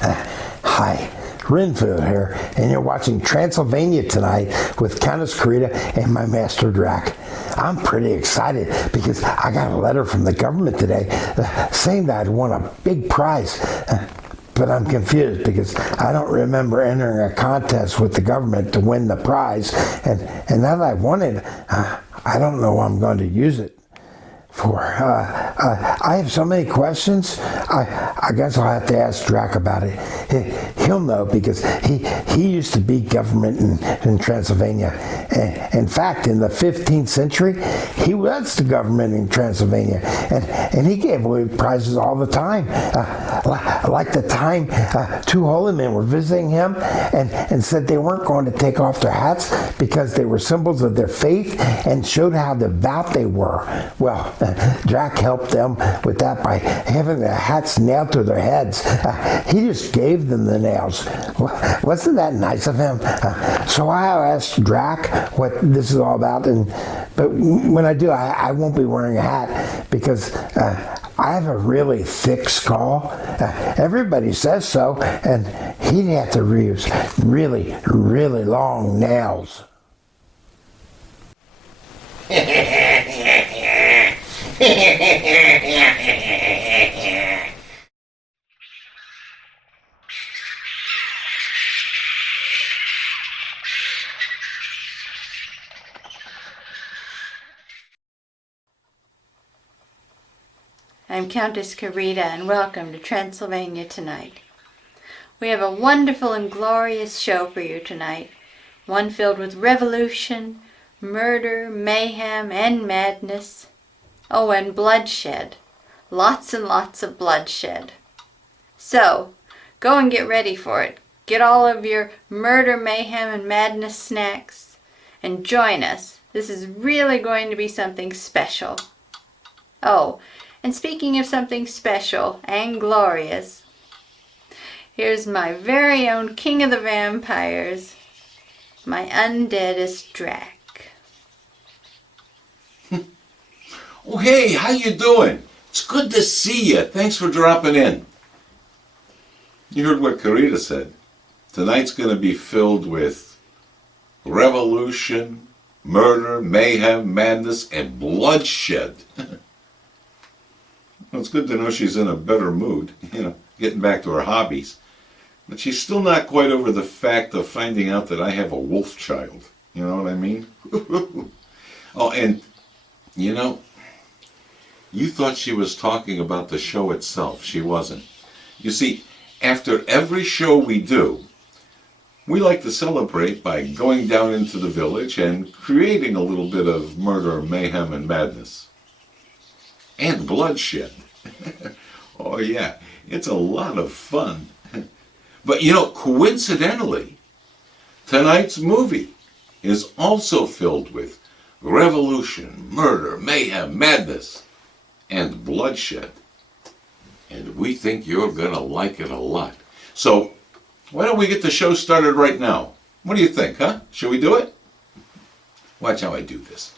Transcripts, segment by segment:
Hi, Renfield here, and you're watching Transylvania tonight with Countess Carita and my master Drac. I'm pretty excited because I got a letter from the government today saying that I'd won a big prize. But I'm confused because I don't remember entering a contest with the government to win the prize. And now that I won it, I don't know what I'm going to use it for. I have so many questions. I guess I'll have to ask Drac about it. He'll know because he used to be government in Transylvania. In fact, in the 15th century, he was the government in Transylvania, and he gave away prizes all the time. Like the time two holy men were visiting him and said they weren't going to take off their hats because they were symbols of their faith and showed how devout they were. Well, Drac helped them with that by having their hats nailed to their heads. He just gave them the nails. Wasn't that nice of him? So I asked Drac what this is all about, but when I do, I won't be wearing a hat because I have a really thick skull. Everybody says so, and he'd have to use really, really long nails. I'm Countess Carita, and welcome to Transylvania tonight. We have a wonderful and glorious show for you tonight, one filled with revolution, murder, mayhem, and madness. Oh, and bloodshed. Lots and lots of bloodshed. So, go and get ready for it. Get all of your murder, mayhem, and madness snacks, and join us. This is really going to be something special. Oh, and speaking of something special and glorious, here's my very own king of the vampires, my undeadest Drac. Oh, hey, how you doing? It's good to see you. Thanks for dropping in. You heard what Carita said. Tonight's going to be filled with revolution, murder, mayhem, madness, and bloodshed. Well, it's good to know she's in a better mood, getting back to her hobbies. But she's still not quite over the fact of finding out that I have a wolf child. You know what I mean? Oh, and, you thought she was talking about the show itself. She wasn't. You see, after every show we do, we like to celebrate by going down into the village and creating a little bit of murder, mayhem, and madness. And bloodshed. Oh yeah, it's a lot of fun. But coincidentally, tonight's movie is also filled with revolution, murder, mayhem, madness, and bloodshed. And we think you're gonna like it a lot. So, why don't we get the show started right now? What do you think, huh? Should we do it? Watch how I do this.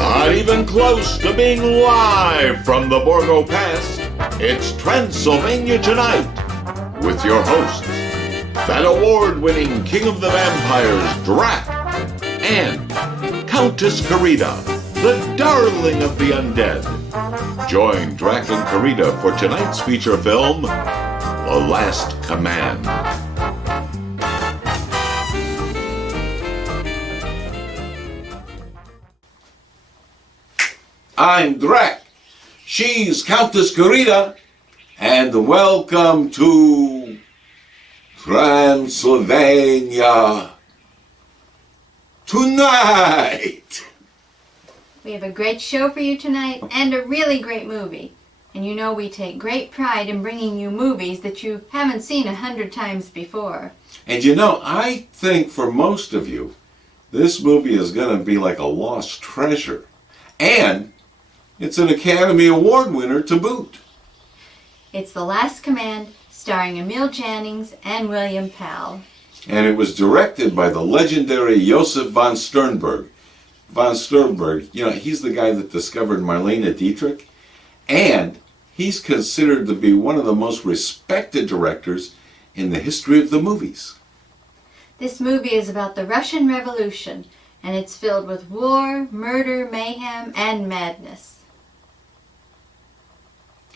Not even close to being live from the Borgo Pass, it's Transylvania Tonight with your hosts, that award-winning King of the Vampires, Drac, and Countess Carita, the darling of the undead. Join Drac and Carita for tonight's feature film, The Last Command. I'm Drac. She's Countess Carita. And welcome to Transylvania Tonight. We have a great show for you tonight and a really great movie. And we take great pride in bringing you movies that you haven't seen 100 times before. And I think for most of you, this movie is going to be like a lost treasure. And it's an Academy Award winner to boot. It's The Last Command, starring Emil Jannings and William Powell. And it was directed by the legendary Josef von Sternberg. von Sternberg, he's the guy that discovered Marlene Dietrich, and he's considered to be one of the most respected directors in the history of the movies. This movie is about the Russian Revolution, and it's filled with war, murder, mayhem, and madness.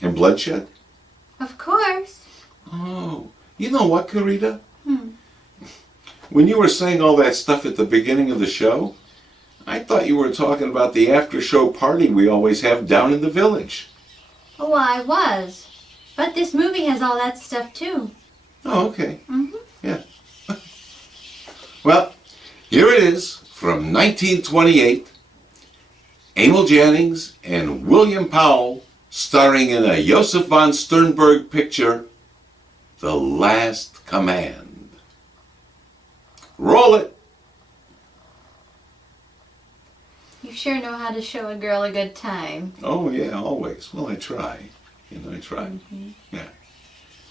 And bloodshed? Of course. Oh, you know what, Karita? When you were saying all that stuff at the beginning of the show, I thought you were talking about the after-show party we always have down in the village. Oh, I was. But this movie has all that stuff too. Oh, okay. Yeah. Well, here it is from 1928. Emil Jannings and William Powell starring in a Josef von Sternberg picture, The Last Command. Roll it! You sure know how to show a girl a good time. Oh, yeah, always. Well, I try. I try. Yeah.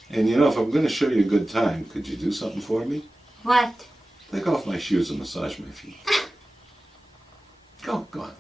And if I'm going to show you a good time, could you do something for me? What? Take off my shoes and massage my feet. Go on.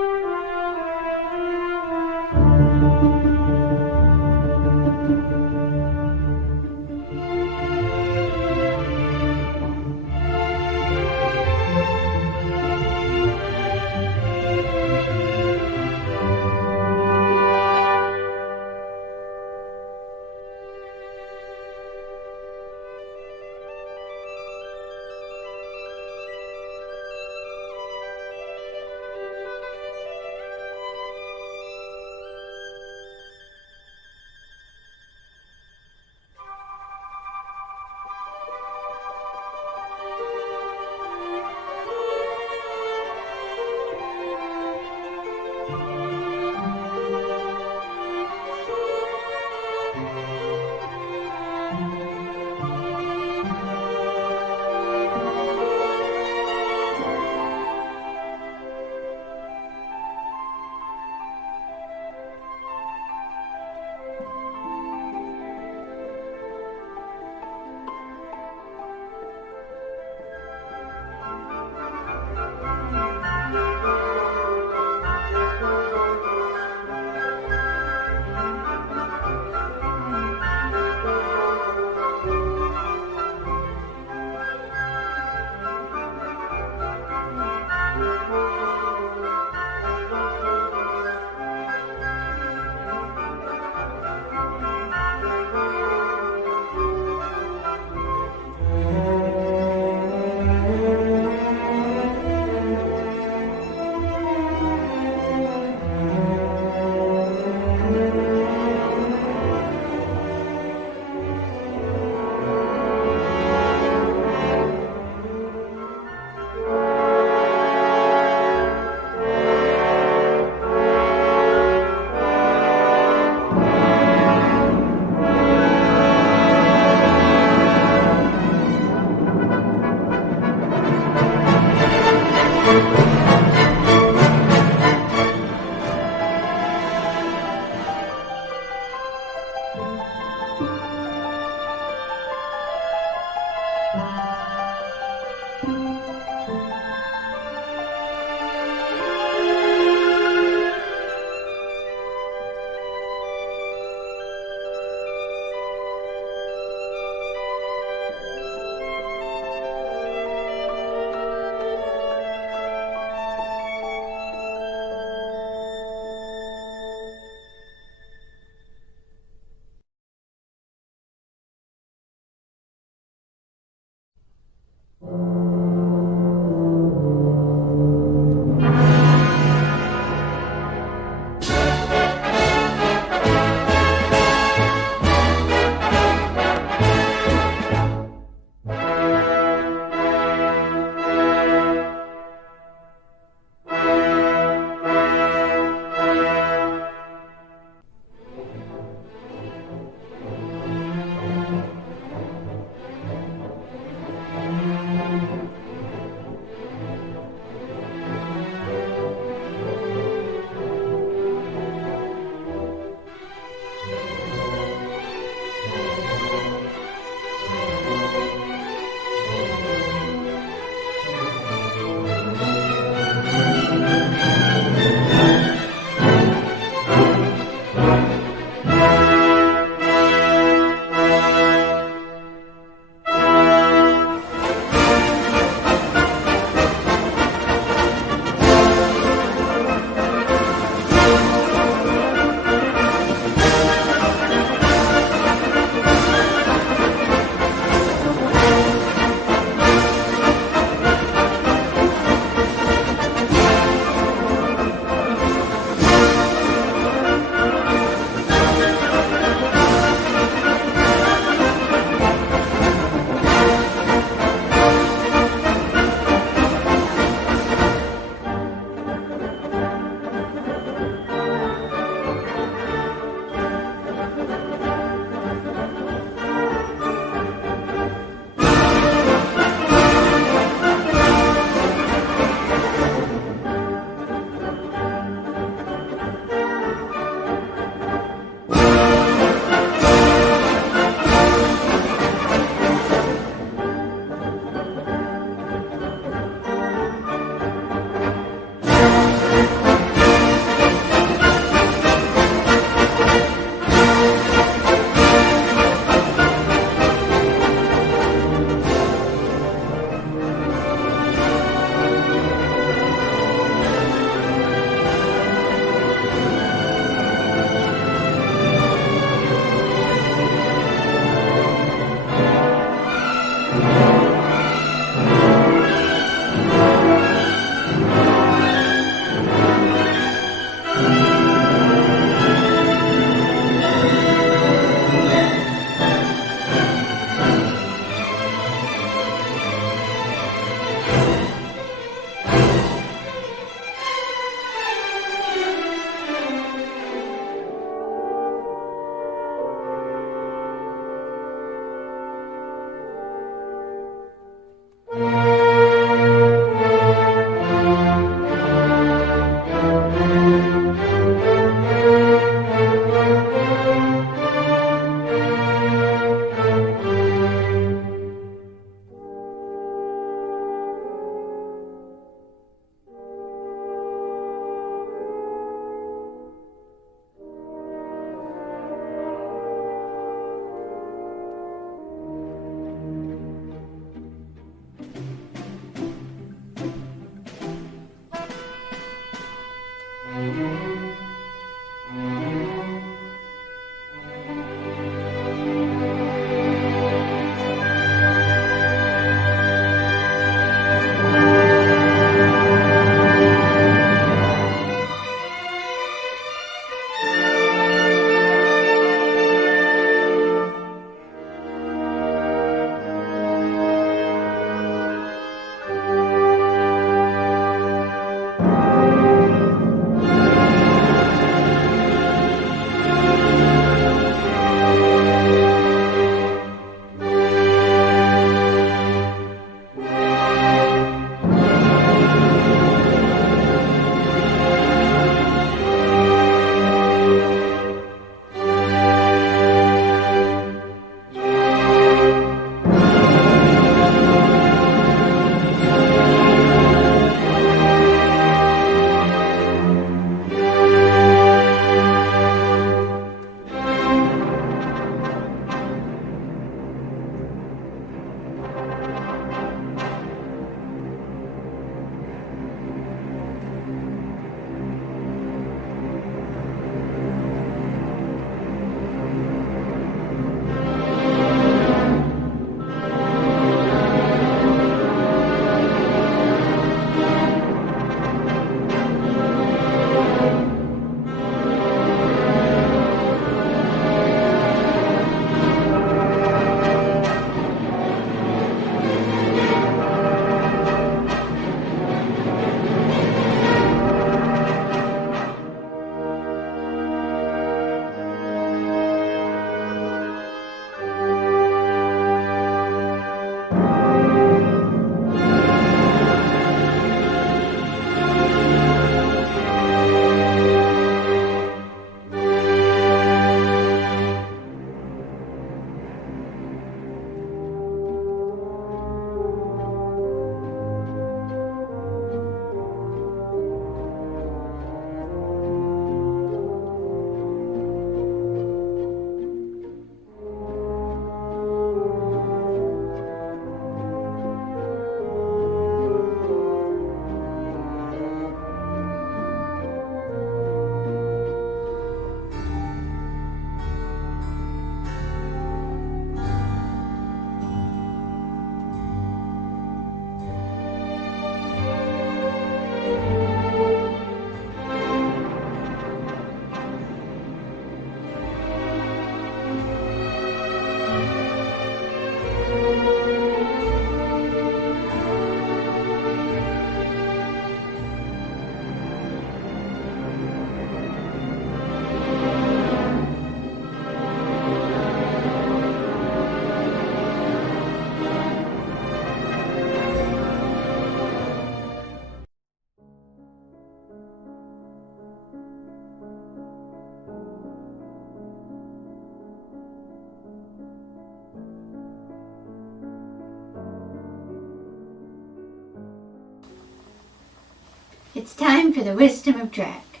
It's time for the Wisdom of Drac,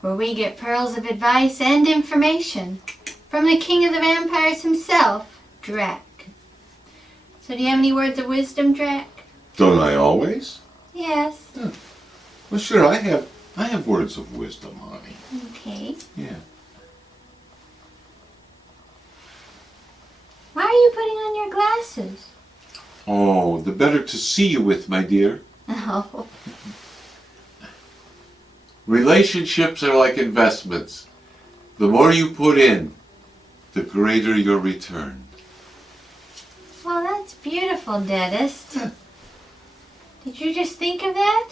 where we get pearls of advice and information from the King of the Vampires himself, Drac. So do you have any words of wisdom, Drac? Don't I always? Yes. Well, sure, I have words of wisdom, honey. Okay. Yeah. Why are you putting on your glasses? Oh, the better to see you with, my dear. Oh. Relationships are like investments. The more you put in, the greater your return. Well, that's beautiful, Deadest. Did you just think of that?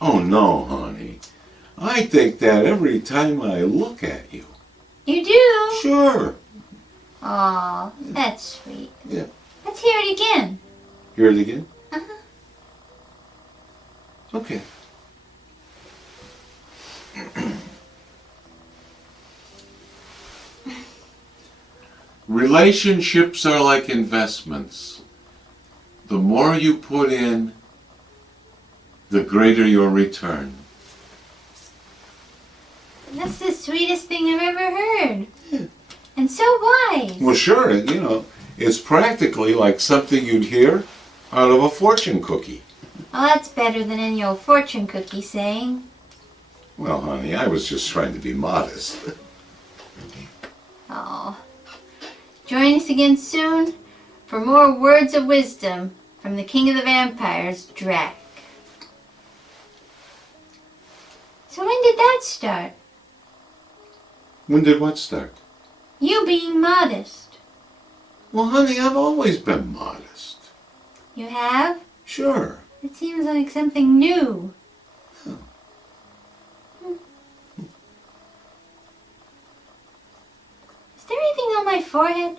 Oh, no, honey. I think that every time I look at you. You do? Sure. Aw, that's sweet. Yeah. Let's hear it again. Hear it again? Uh-huh. Okay. Relationships are like investments. The more you put in, the greater your return. That's the sweetest thing I've ever heard. And so wise. Well, sure, it's practically like something you'd hear out of a fortune cookie. Well, that's better than any old fortune cookie saying. Well, honey, I was just trying to be modest. Oh. Join us again soon for more words of wisdom from the King of the Vampires, Drac. So when did that start? When did what start? You being modest. Well, honey, I've always been modest. You have? Sure. It seems like something new. Is there anything on my forehead?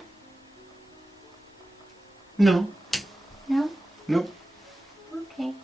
No. No? Nope. Okay.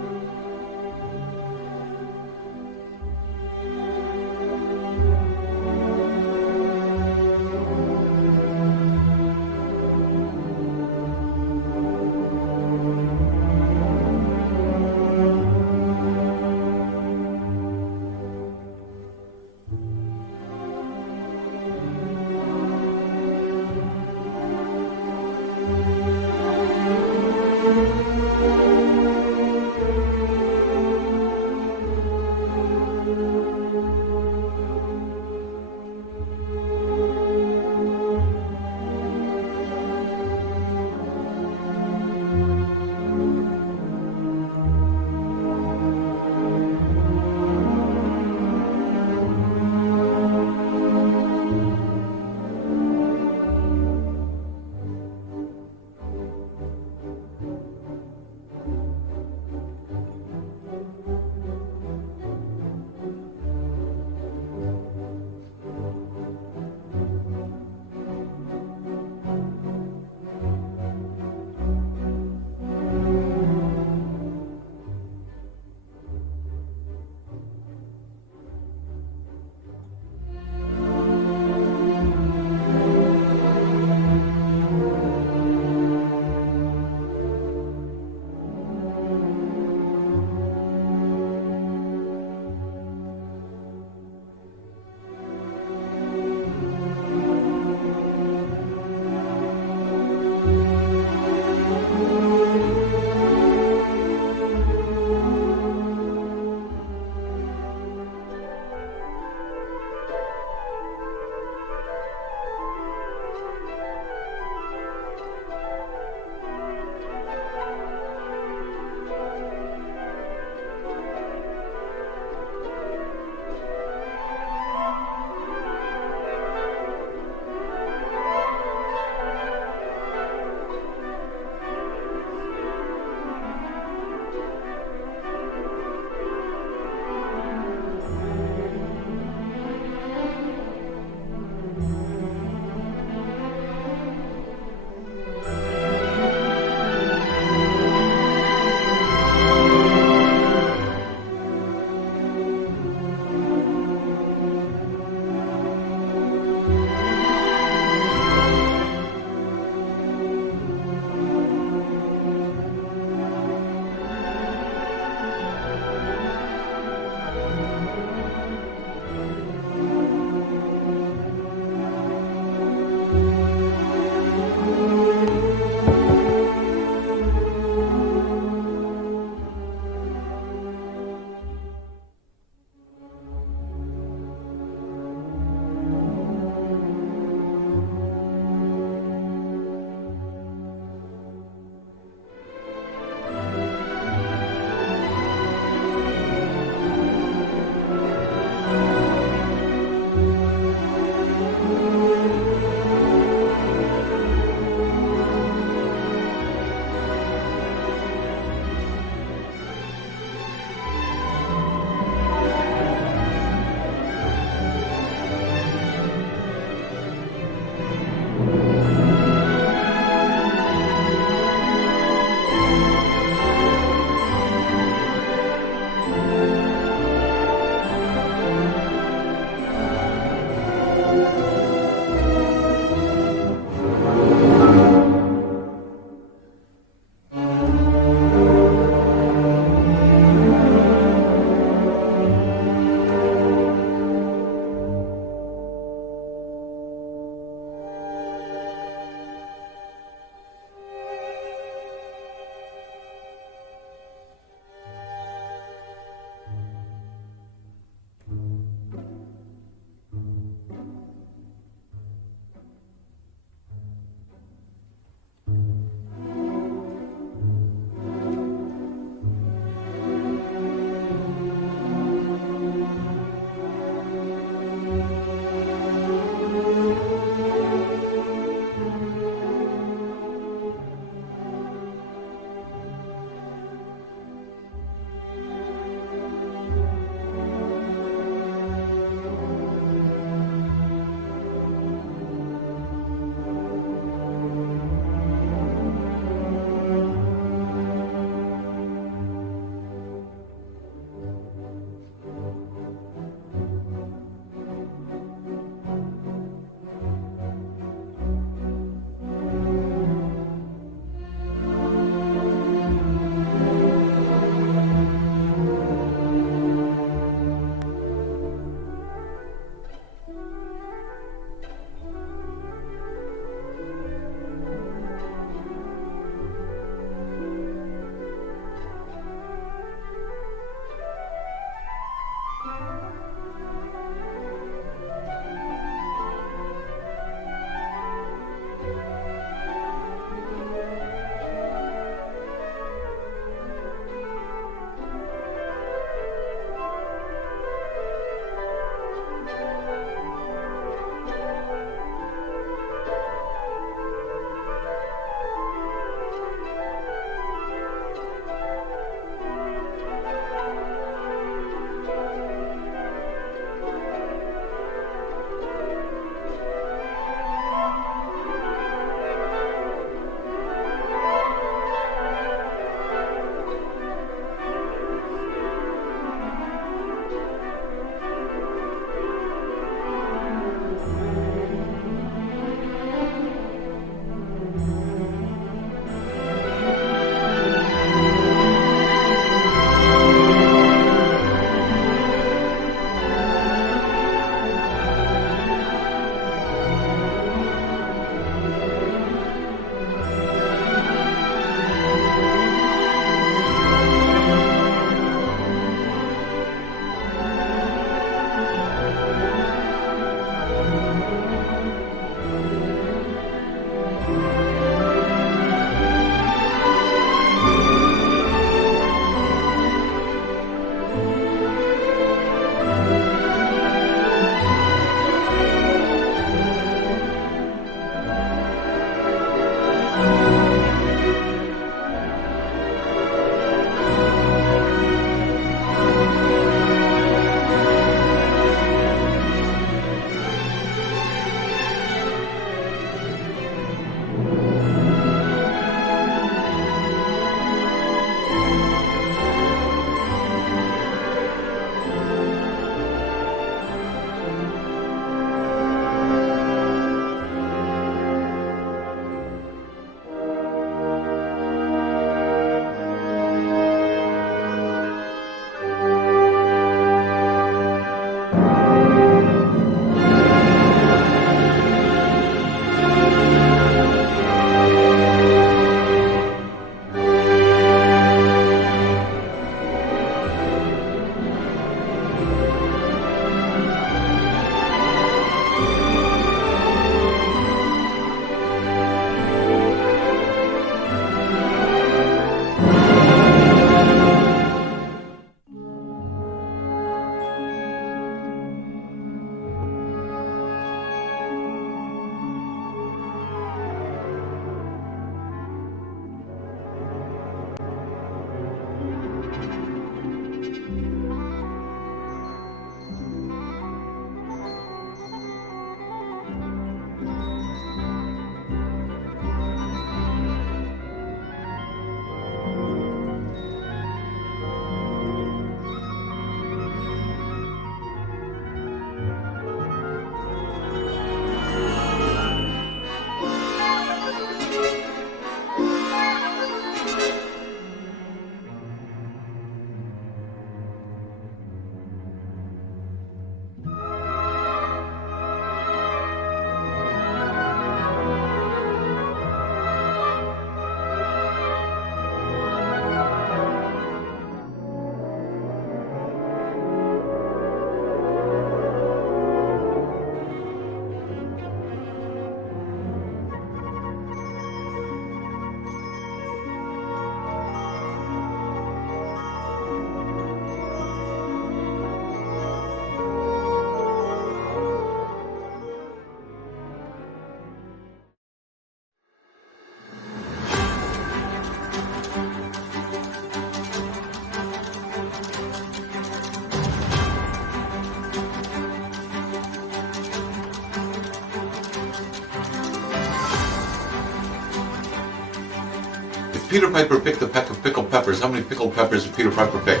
Peter Piper picked a peck of pickled peppers, how many pickled peppers did Peter Piper pick?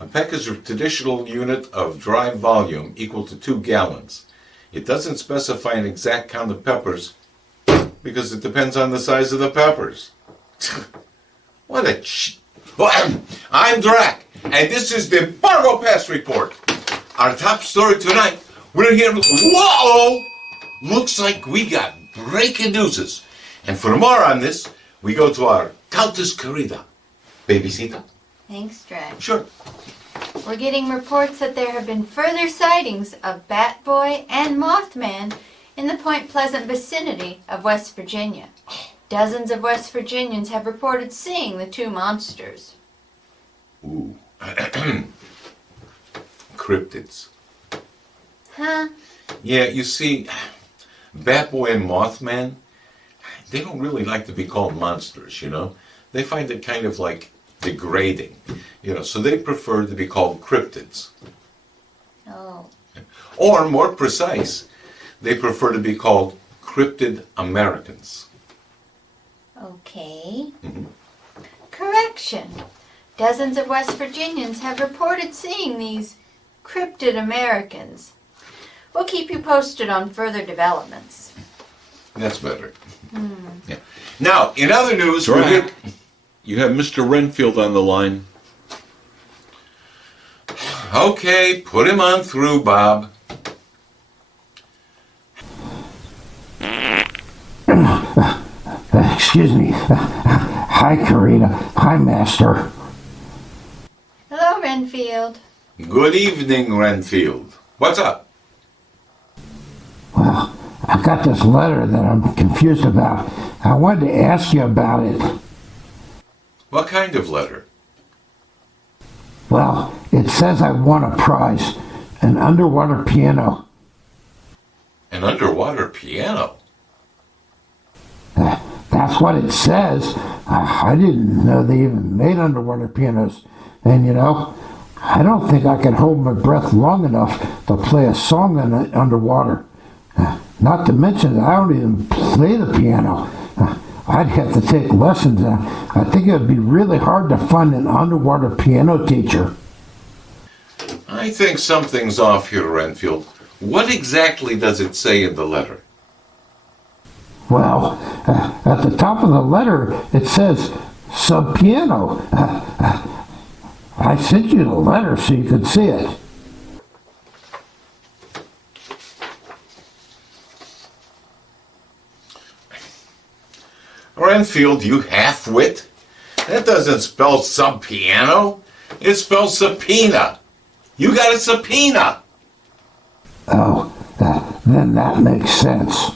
A peck is a traditional unit of dry volume equal to 2 gallons. It doesn't specify an exact count of peppers because it depends on the size of the peppers. What a I'm Drac, and this is the Embargo Pass Report. Our top story tonight, we're here. Whoa! Looks like we got breaking newses. And for more on this, we go to our Countess Carita. Babysita? Thanks, Drac. Sure. We're getting reports that there have been further sightings of Bat Boy and Mothman in the Point Pleasant vicinity of West Virginia. Dozens of West Virginians have reported seeing the two monsters. Ooh. Cryptids. Huh? Yeah, you see, Bat Boy and Mothman, they don't really like to be called monsters, you know? They find it kind of like degrading, you know, so they prefer to be called cryptids. Oh. Or, more precise, they prefer to be called cryptid Americans. Okay. Mm-hmm. Correction. Dozens of West Virginians have reported seeing these cryptid Americans. We'll keep you posted on further developments. That's better. Yeah. Now, in other news, we're here. You have Mr. Renfield on the line. Okay, put him on through, Bob. Excuse me. Hi, Carita. Hi, Master. Hello, Renfield. Good evening, Renfield. What's up? Well, I got this letter that I'm confused about. I wanted to ask you about it. What kind of letter? Well, it says I won a prize, an underwater piano. An underwater piano? That's what it says. I didn't know they even made underwater pianos. And you know, I don't think I can hold my breath long enough to play a song underwater. Not to mention that I don't even play the piano. I'd have to take lessons. I think it would be really hard to find an underwater piano teacher. I think something's off here, Renfield. What exactly does it say in the letter? Well, at the top of the letter, it says sub piano. I sent you the letter so you could see it. Renfield, you half-wit. That doesn't spell sub-piano. It spells subpoena. You got a subpoena. Oh, then that makes sense.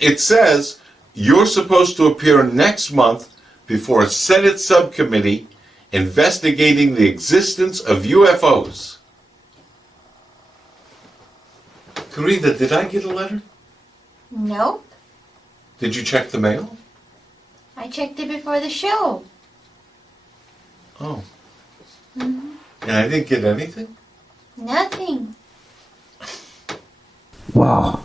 It says you're supposed to appear next month before a Senate subcommittee investigating the existence of UFOs. Carita, did I get a letter? Nope. Did you check the mail? I checked it before the show. Oh. And I didn't get anything? Nothing. Well,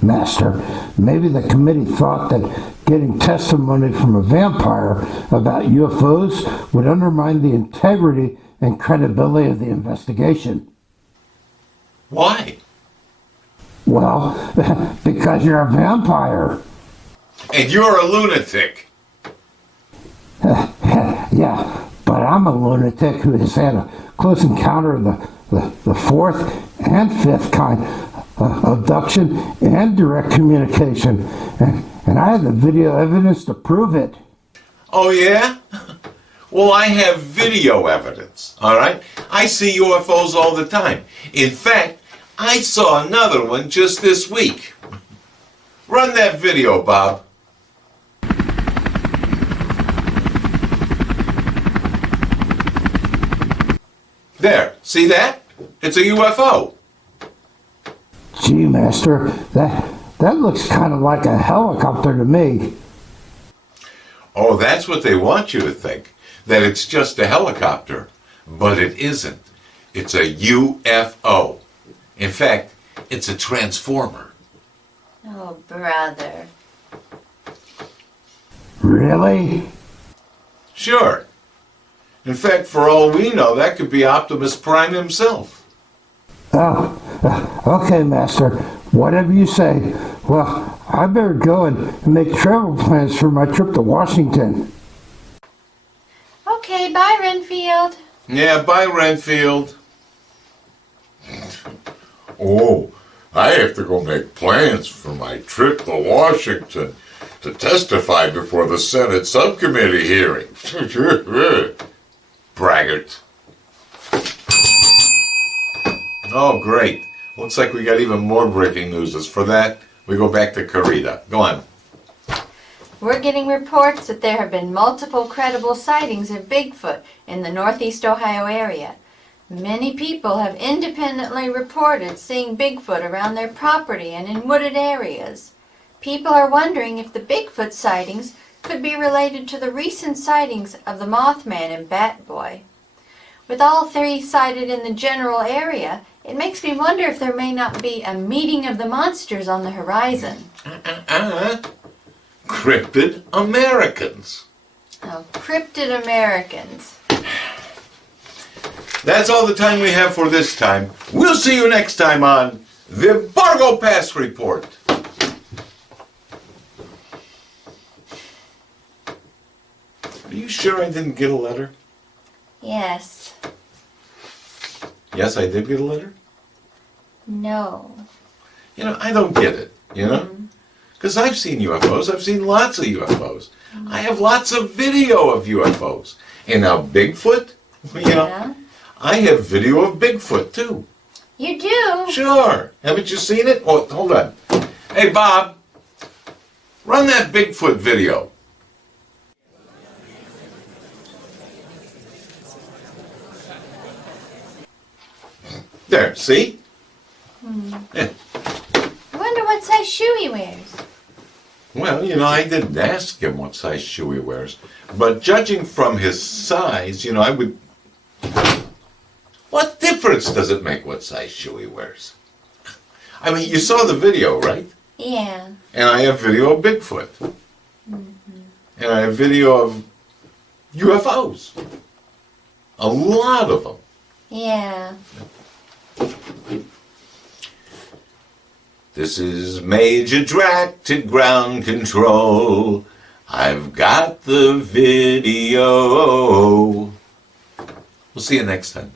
Master, maybe the committee thought that getting testimony from a vampire about UFOs would undermine the integrity and credibility of the investigation. Why? Well, because you're a vampire. And you're a lunatic. Yeah, but I'm a lunatic who has had a close encounter of the fourth and fifth kind of abduction and direct communication. And I have the video evidence to prove it. Oh, yeah? Well, I have video evidence, all right? I see UFOs all the time. In fact, I saw another one just this week. Run that video, Bob. There, see that? It's a UFO. Gee, Master, that looks kind of like a helicopter to me. Oh, that's what they want you to think, that it's just a helicopter. But it isn't. It's a UFO. In fact, it's a transformer. Oh, brother. Really? Sure. In fact, for all we know, that could be Optimus Prime himself. Oh, okay, Master. Whatever you say. Well, I better go and make travel plans for my trip to Washington. Okay, bye, Renfield. Yeah, bye, Renfield. Oh, I have to go make plans for my trip to Washington to testify before the Senate subcommittee hearing. Braggart. Oh, great. Looks like we got even more breaking news. As for that, we go back to Carita. Go on. We're getting reports that there have been multiple credible sightings of Bigfoot in the northeast Ohio area. Many people have independently reported seeing Bigfoot around their property and in wooded areas. People are wondering if the Bigfoot sightings could be related to the recent sightings of the Mothman and Bat Boy. With all three sighted in the general area, it makes me wonder if there may not be a meeting of the monsters on the horizon. Cryptid Americans. Oh, cryptid Americans. That's all the time we have for this time. We'll see you next time on the Bargo Pass Report. Are you sure I didn't get a letter? Yes. Yes, I did get a letter? No. You know, I don't get it, you know? Because I've seen UFOs. I've seen lots of UFOs. I have lots of video of UFOs. And now Bigfoot, you know, Yeah. I have video of Bigfoot too. You do? Sure. Haven't you seen it? Oh, hold on. Hey, Bob, run that Bigfoot video. There, see? Yeah. I wonder what size shoe he wears. Well, you know, I didn't ask him what size shoe he wears, but judging from his size, you know, I would... What difference does it make what size shoe he wears? I mean, you saw the video, right? Yeah. And I have video of Bigfoot. And I have video of UFOs. A lot of them. Yeah. This is Major Drac to ground control. I've got the video. We'll see you next time.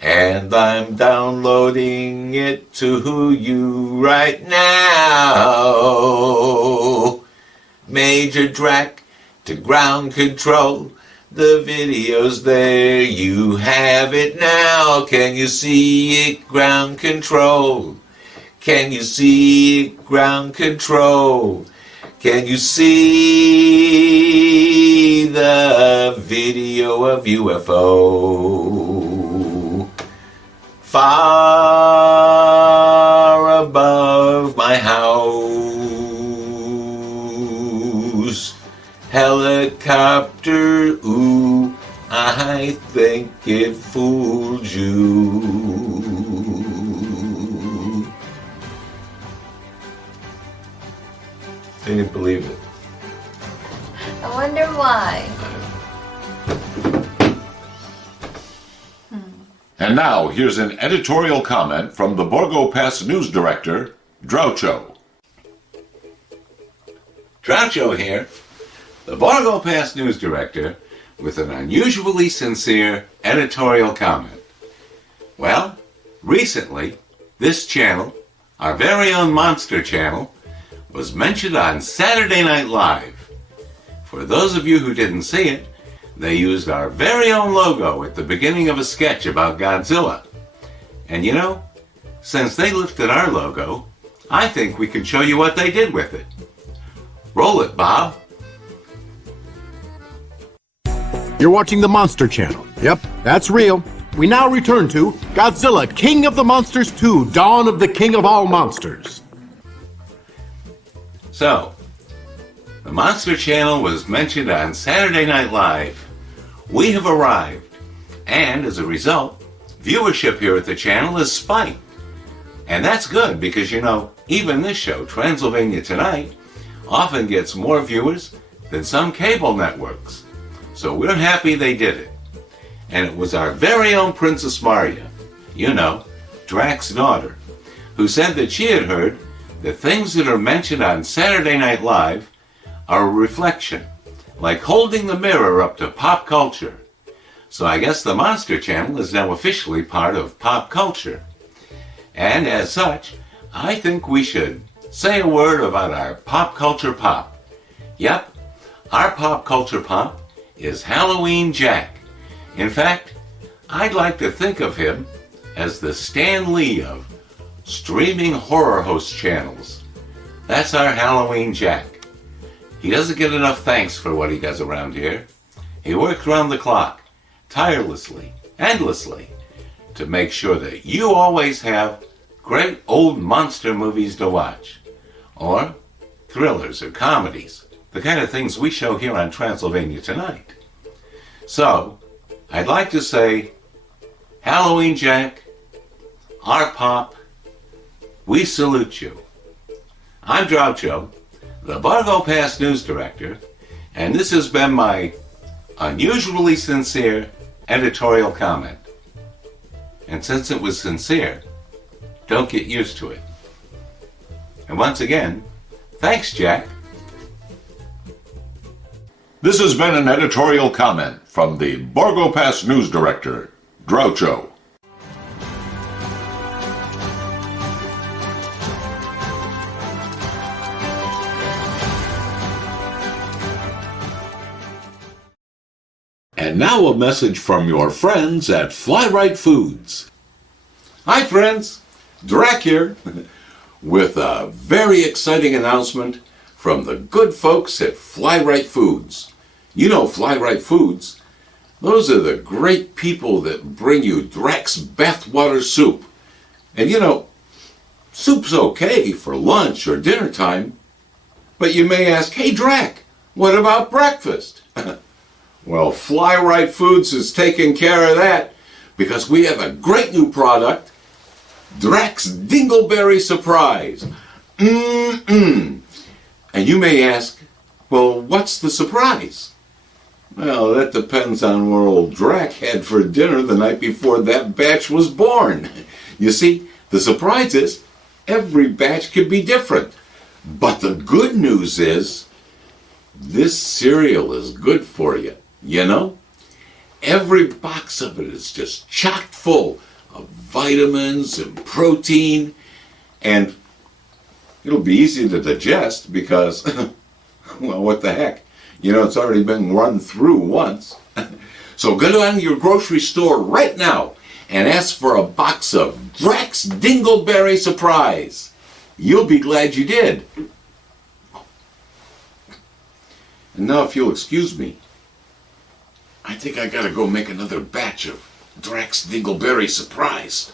And I'm downloading it to you right now. Major Drac to ground control. The video's there, you have it now. Can you see it, ground control? Can you see it, ground control? Can you see the video of UFO? Far above my house, helicopter, ooh, I think it fooled you. They didn't believe it. I wonder why. And now, here's an editorial comment from the Borgo Pass news director, Groucho. Groucho here, the Borgo Pass news director, with an unusually sincere editorial comment. Well, recently, this channel, our very own monster channel, was mentioned on Saturday Night Live. For those of you who didn't see it, they used our very own logo at the beginning of a sketch about Godzilla. And you know, since they lifted our logo, I think we can show you what they did with it. Roll it, Bob. You're watching the Monster Channel. Yep, that's real. We now return to Godzilla, King of the Monsters 2, Dawn of the King of All Monsters. So, the Monster Channel was mentioned on Saturday Night Live. We have arrived, and as a result, viewership here at the channel has spiked. And that's good because, you know, even this show, Transylvania Tonight, often gets more viewers than some cable networks. So we're happy they did it. And it was our very own Princess Marya, you know, Drac's daughter, who said that she had heard that things that are mentioned on Saturday Night Live are a reflection, like holding the mirror up to pop culture. So I guess the Monster Channel is now officially part of pop culture. And as such, I think we should say a word about our pop culture pop. Yep, our pop culture pop is Halloween Jack. In fact, I'd like to think of him as the Stan Lee of streaming horror host channels. That's our Halloween Jack. He doesn't get enough thanks for what he does around here. He works round the clock, tirelessly, endlessly, to make sure that you always have great old monster movies to watch, or thrillers or comedies, the kind of things we show here on Transylvania Tonight. So, I'd like to say, Halloween Jack, our pop, we salute you. I'm Groucho, the Bargo Pass News Director, and this has been my unusually sincere editorial comment. And since it was sincere, don't get used to it. And once again, thanks, Jack. This has been an editorial comment from the Borgo Pass News Director, Groucho. And now a message from your friends at Fly Right Foods. Hi, friends. Drac here with a very exciting announcement from the good folks at Fly Right Foods. You know Fly Right Foods. Those are the great people that bring you Drac's bathwater soup. And you know, soup's okay for lunch or dinner time. But you may ask, hey Drac, what about breakfast? Well, Fly Right Foods is taking care of that because we have a great new product, Drac's Dingleberry Surprise. And you may ask, well, what's the surprise? Well, that depends on what old Drac had for dinner the night before that batch was born. You see, the surprise is every batch could be different. But the good news is this cereal is good for you. You know, every box of it is just chock full of vitamins and protein, and it'll be easy to digest because, well, what the heck? You know, it's already been run through once. So go down to your grocery store right now and ask for a box of Drac's Dingleberry Surprise. You'll be glad you did. And now, if you'll excuse me, I think I gotta go make another batch of Drac's Dingleberry Surprise.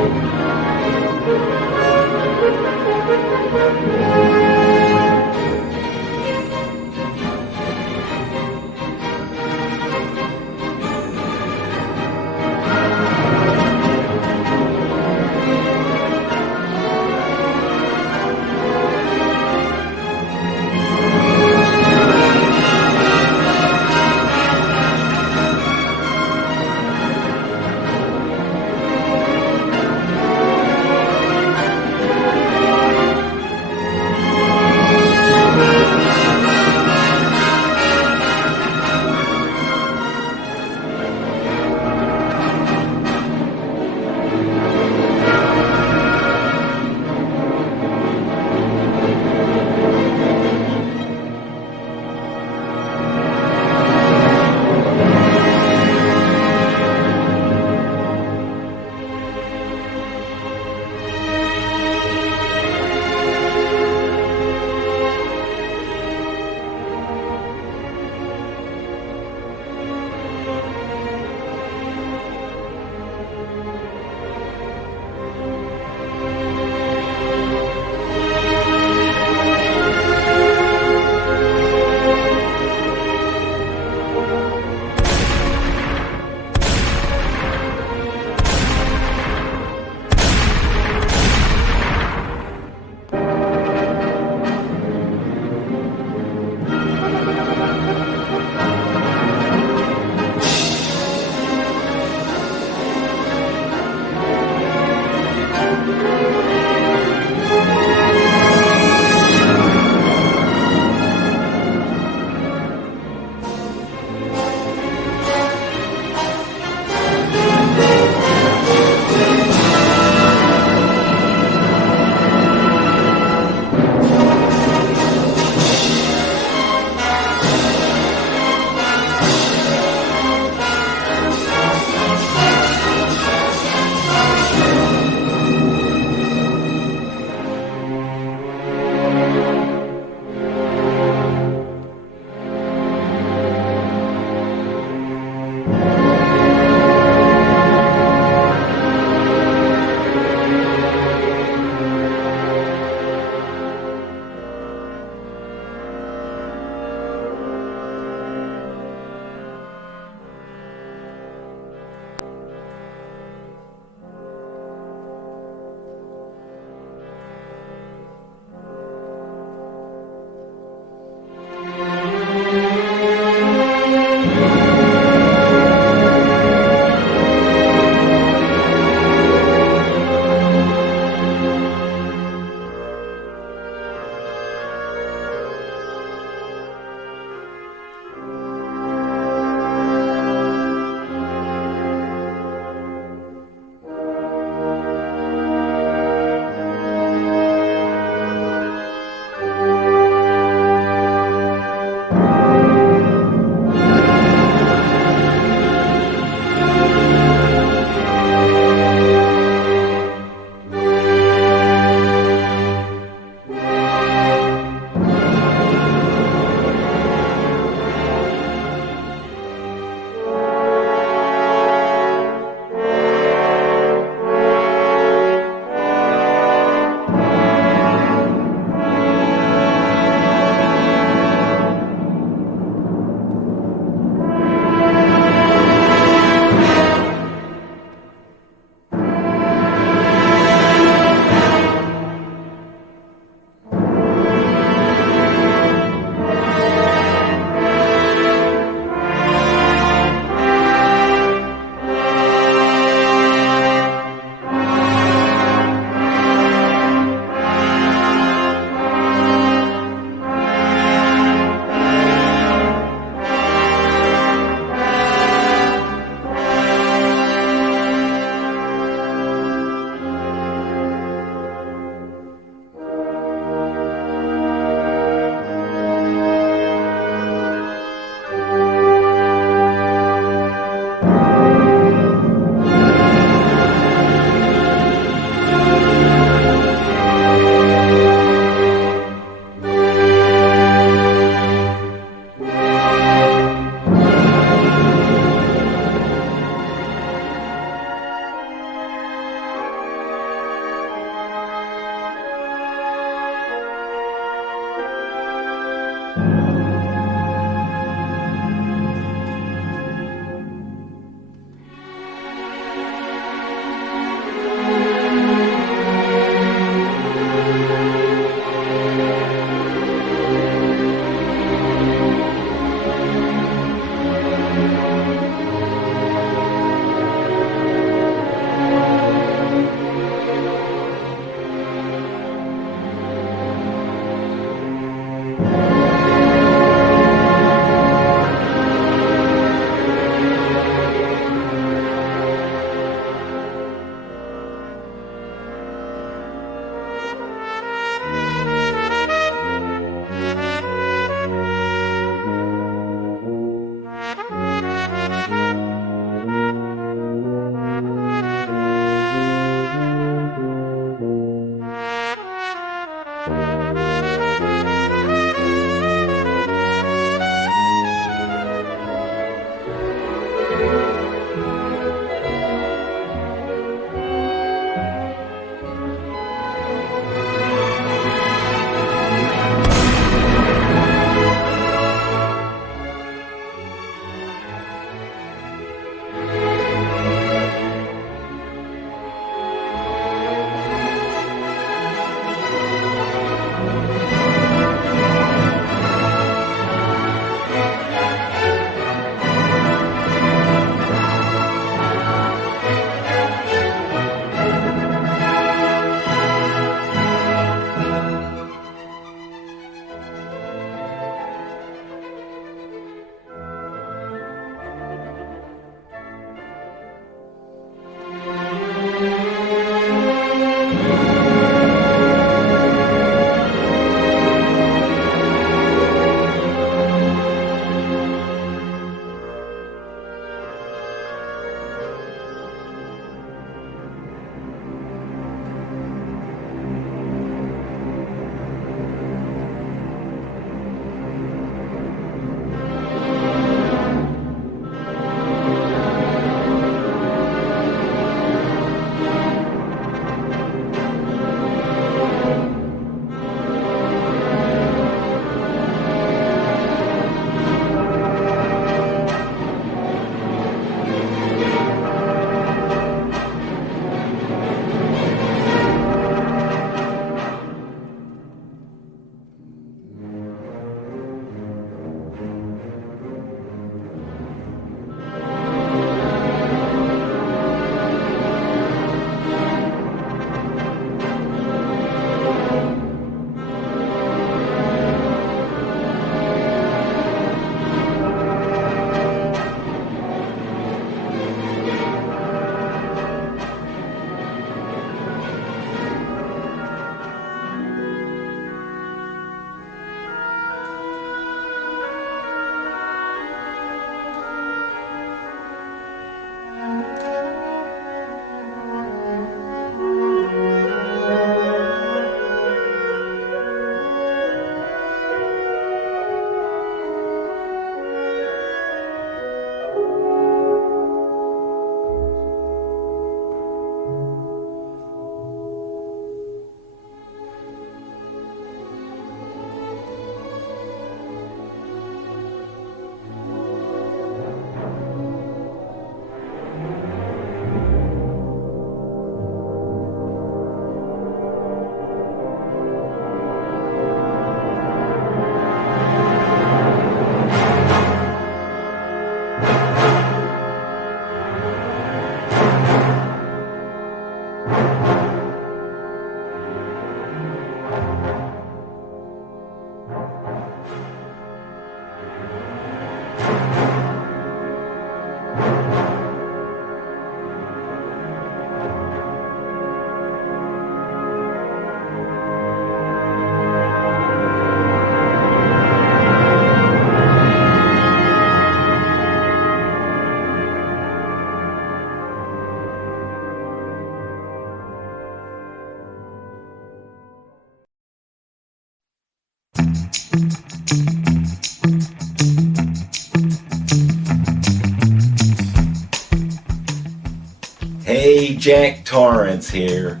Hey, Jack Torrance here,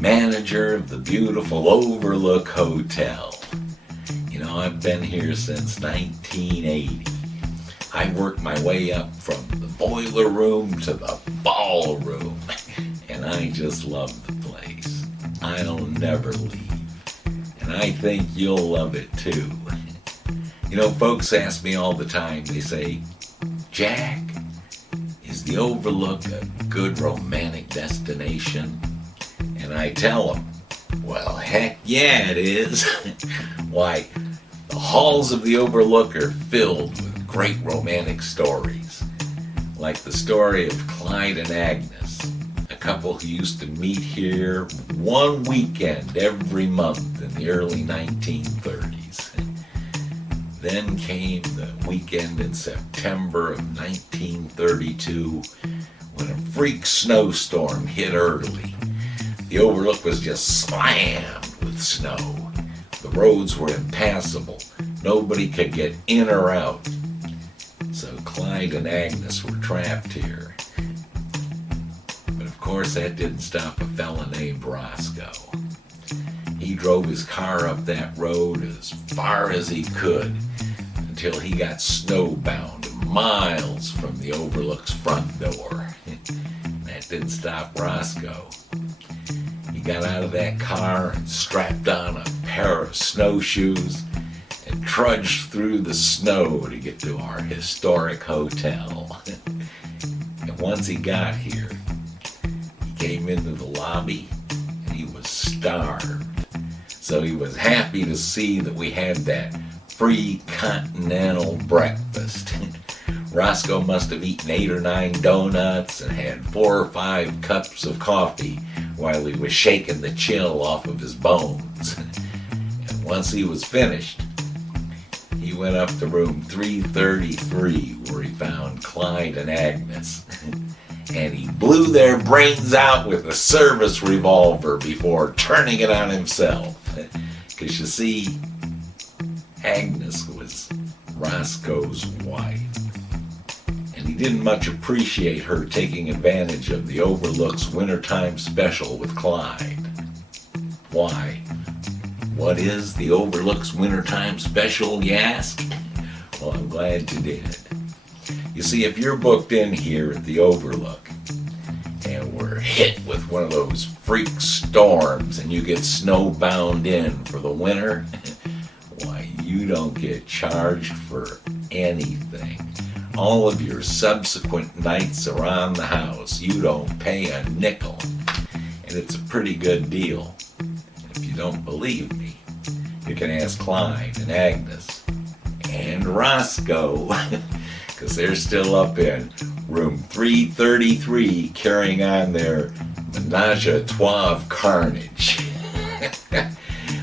manager of the beautiful Overlook Hotel. You know, I've been here since 1980. I worked my way up from the boiler room to the ballroom, and I just love the place. I'll never leave, and I think you'll love it too. You know, folks ask me all the time, they say, Jack, is the Overlook a good romantic destination? And I tell them, well, heck yeah, it is. Why, the halls of the Overlook are filled with great romantic stories, like the story of Clyde and Agnes, a couple who used to meet here one weekend every month in the early 1930s. Then came the weekend in September of 1932 when a freak snowstorm hit early. The Overlook was just slammed with snow. The roads were impassable. Nobody could get in or out. So Clyde and Agnes were trapped here. But of course that didn't stop a fella named Roscoe. He drove his car up that road as far as he could until he got snowbound miles from the Overlook's front door. That didn't stop Roscoe. He got out of that car and strapped on a pair of snowshoes and trudged through the snow to get to our historic hotel. And once he got here, he came into the lobby and he was starved. So he was happy to see that we had that free continental breakfast. Roscoe must have eaten 8 or 9 donuts and had 4 or 5 cups of coffee while he was shaking the chill off of his bones. And once he was finished, he went up to room 333 where he found Clyde and Agnes. And he blew their brains out with a service revolver before turning it on himself. Because you see, Agnes was Roscoe's wife. And he didn't much appreciate her taking advantage of the Overlook's wintertime special with Clyde. Why? What is the Overlook's wintertime special, you ask? Well, I'm glad you did. You see, if you're booked in here at the Overlook and we're hit with one of those freak storms and you get snowbound in for the winter, why, you don't get charged for anything. All of your subsequent nights around the house, you don't pay a nickel. And it's a pretty good deal. If you don't believe me, you can ask Clyde and Agnes and Roscoe, because they're still up in room 333 carrying on their menage a trois of carnage.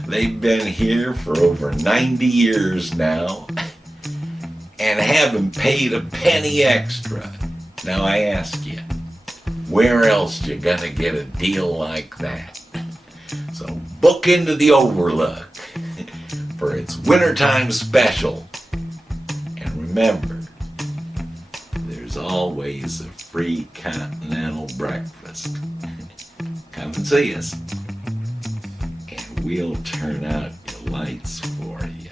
They've been here for over 90 years now and haven't paid a penny extra. Now I ask you, where else you gonna get a deal like that? So book into the Overlook for its wintertime special. And remember, there's always a free continental breakfast. Come and see us, and we'll turn out your lights for you.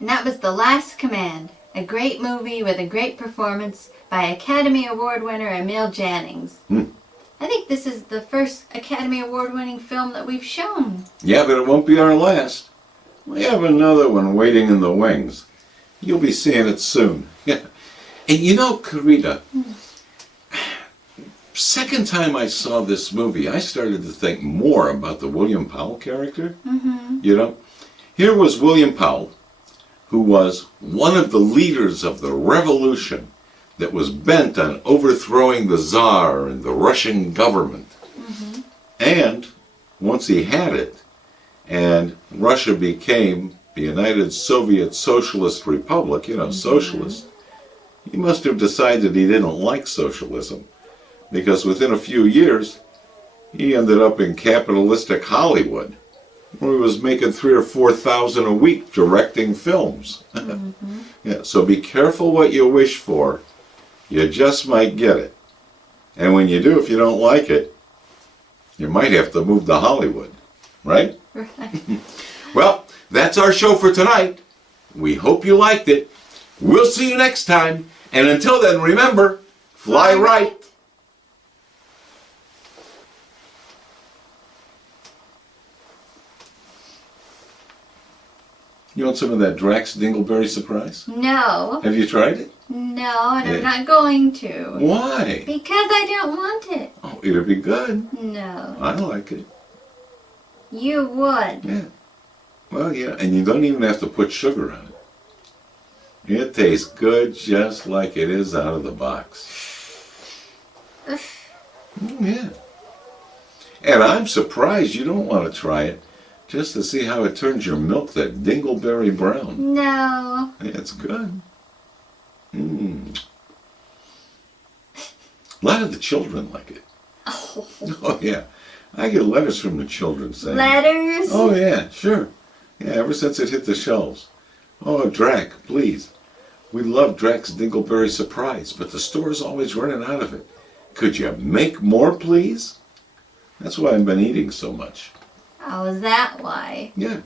And that was The Last Command, a great movie with a great performance by Academy Award winner Emil Jannings. I think this is the first Academy Award winning film that we've shown. Yeah, but it won't be our last. We have another one waiting in the wings. You'll be seeing it soon. Yeah. And you know, Karita, second time I saw this movie, I started to think more about the William Powell character. You know, here was William Powell, who was one of the leaders of the revolution that was bent on overthrowing the Tsar and the Russian government. And once he had it, and Russia became the United Soviet Socialist Republic, you know, socialist, he must have decided he didn't like socialism, because within a few years, he ended up in capitalistic Hollywood, where he was making $3,000 or $4,000 a week directing films. Yeah, so be careful what you wish for. You just might get it. And when you do, if you don't like it, you might have to move to Hollywood, right? Right. Well, that's our show for tonight. We hope you liked it. We'll see you next time. And until then, remember, fly right. You want some of that Drax Dingleberry surprise? No. Have you tried it? No, and Yeah. I'm not going to. Why? Because I don't want it. Oh, it'll be good. No. I like it. You would. Yeah. Well, yeah, and you don't even have to put sugar on it. It tastes good just like it is out of the box. Yeah. And I'm surprised you don't want to try it just to see how it turns your milk that dingleberry brown. No. Yeah, it's good. A lot of the children like it. Oh, yeah. I get letters from the children saying... Letters? Oh, yeah, sure. Yeah, ever since it hit the shelves. Oh, Drac, please. We love Drac's Dingleberry Surprise, but the store's always running out of it. Could you make more, please? That's why I've been eating so much. Oh, is that why? Yeah.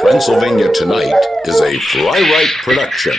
Transylvania Tonight is a Fly Right production.